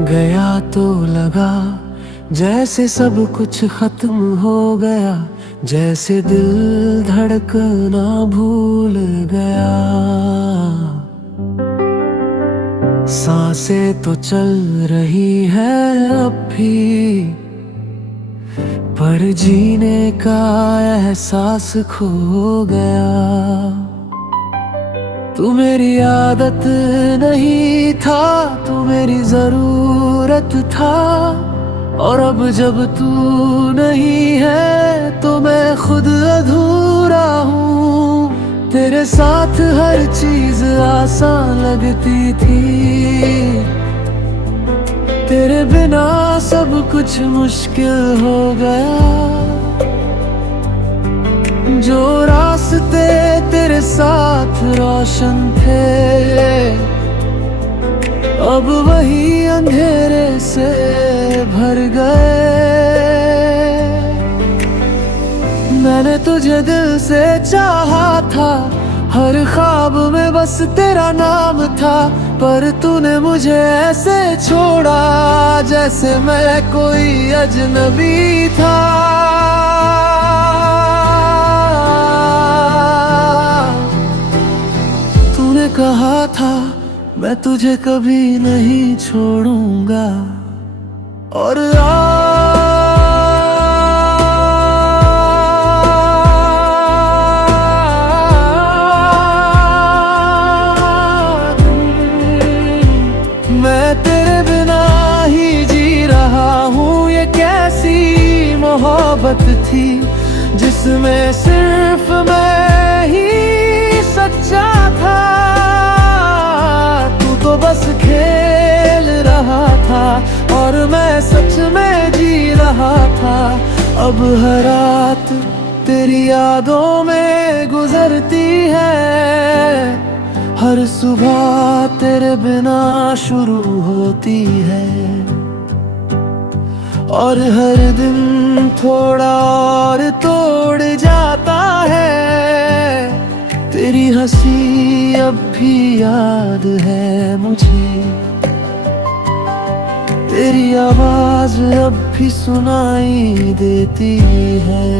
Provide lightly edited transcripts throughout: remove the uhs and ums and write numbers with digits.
गया तो लगा जैसे सब कुछ खत्म हो गया, जैसे दिल धड़कना भूल गया। सांसें तो चल रही है अब भी, पर जीने का एहसास खो गया। तू मेरी आदत नहीं था, तू मेरी जरूरत था, और अब जब तू नहीं है तो मैं खुद अधूरा हूँ। तेरे साथ हर चीज आसान लगती थी, तेरे बिना सब कुछ मुश्किल हो गया। जो रास्ते तेरे साथ रोशन थे, अब वही अंधेरे से भर गए। मैंने तुझे दिल से चाहा था, हर ख्वाब में बस तेरा नाम था, पर तूने मुझे ऐसे छोड़ा जैसे मैं कोई अजनबी था। तूने कहा था मैं तुझे कभी नहीं छोड़ूंगा, और मैं तेरे बिना ही जी रहा हूँ। ये कैसी मोहब्बत थी जिसमें सिर्फ मैं ही सच्चा था। तू तो बस खेल रहा था और मैं सच में जी रहा था। अब हर रात तेरी यादों में गुजरती है, हर सुबह तेरे बिना शुरू होती है, और हर दिन थोड़ा और तोड़ जाता है। तेरी हंसी अब भी याद है मुझे, तेरी आवाज अब भी सुनाई देती है।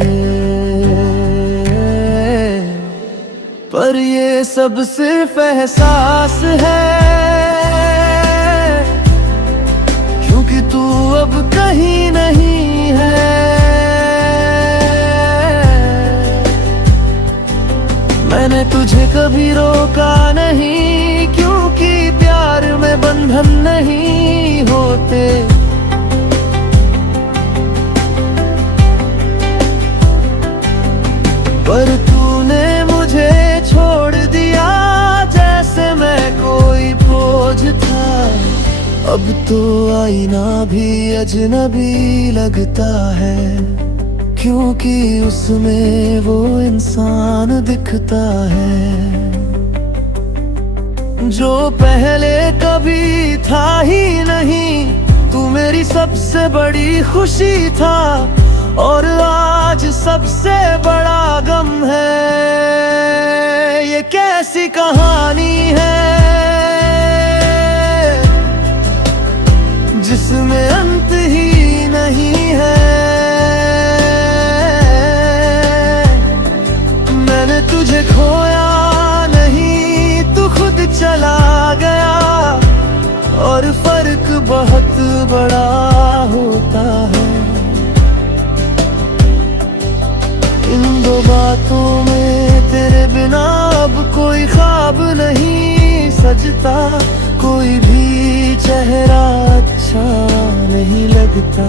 पर ये सब सिर्फ एहसास है, क्योंकि तू अब कहीं नहीं है। मैंने तुझे कभी रोका नहीं, क्योंकि प्यार में बंधन नहीं होते। पर तूने मुझे छोड़ दिया जैसे मैं कोई बोझ था। अब तो आईना भी अजनबी लगता है, क्योंकि उसमें वो इंसान दिखता है जो पहले कभी था ही नहीं। तू मेरी सबसे बड़ी खुशी था, और आज सबसे बड़ा गम है। ये कैसी कहानी है जिसमें अंत ही नहीं है। मैंने तुझे खोया नहीं, तू खुद चला गया, और फर्क बहुत बड़ा होता है। इन दो बातों में तेरे बिना अब कोई ख्वाब नहीं सजता, कोई भी चेहरा अच्छा नहीं लगता।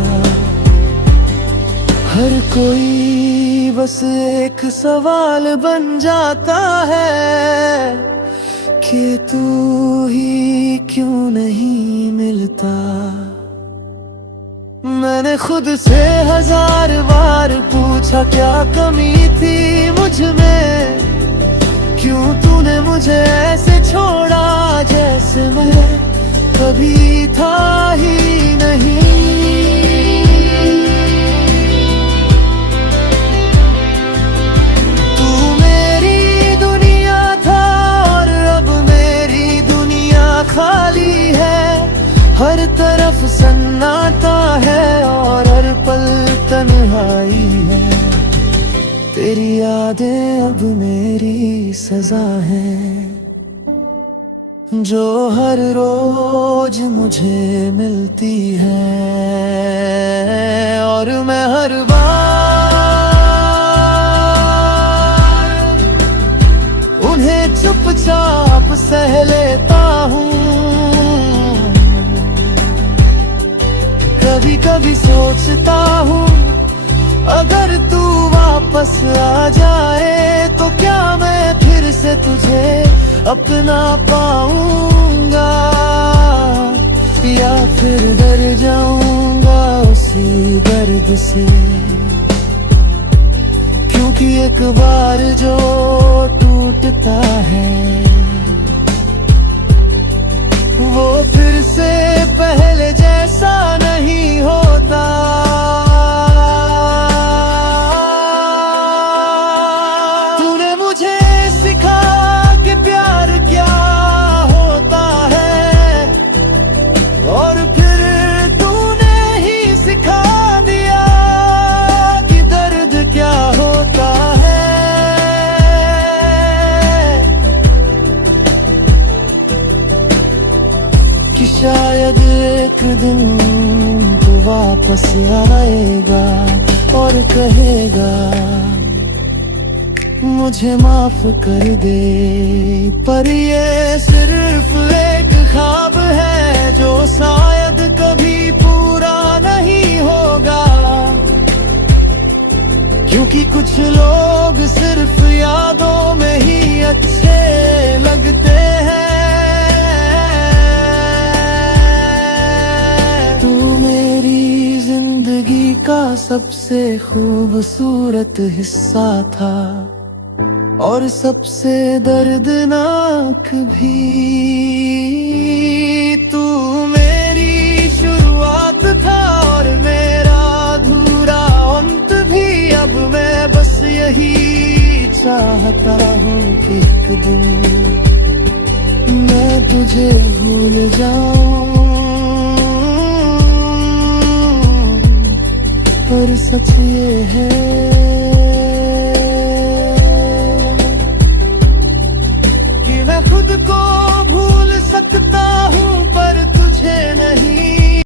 हर कोई बस एक सवाल बन जाता है कि तू ही क्यों नहीं मिलता। मैंने खुद से 1000 बार पूछा क्या कमी थी मुझ में, क्यों तूने मुझे ऐसे छोड़ा जैसे मैं कभी था ही नहीं। तू मेरी दुनिया था और अब मेरी दुनिया खाली है। हर तरफ सन्नाटा है और हर पल तन्हाई है। तेरी यादें अब मेरी सजा है, जो हर रोज मुझे मिलती है। और मैं हर बार उन्हें चुपचाप सह लेता हूँ। कभी कभी सोचता हूँ, अगर तू वापस आ जाए तो क्या मैं फिर से तुझे अपना पाऊंगा, या फिर डर जाऊंगा उसी दर्द से। क्योंकि एक बार जो टूटता है वो फिर से पहले जैसा नहीं होता। शायद एक दिन तू वापस आएगा और कहेगा मुझे माफ कर दे, पर ये सिर्फ एक ख्वाब है जो शायद कभी पूरा नहीं होगा। क्योंकि कुछ लोग सिर्फ यादों में ही अच्छे लगते हैं। का सबसे खूबसूरत हिस्सा था और सबसे दर्दनाक भी। तू मेरी शुरुआत था और मेरा अधूरा अंत भी। अब मैं बस यही चाहता हूँ कि एक दिन मैं तुझे भूल जाऊं, पर सच ये है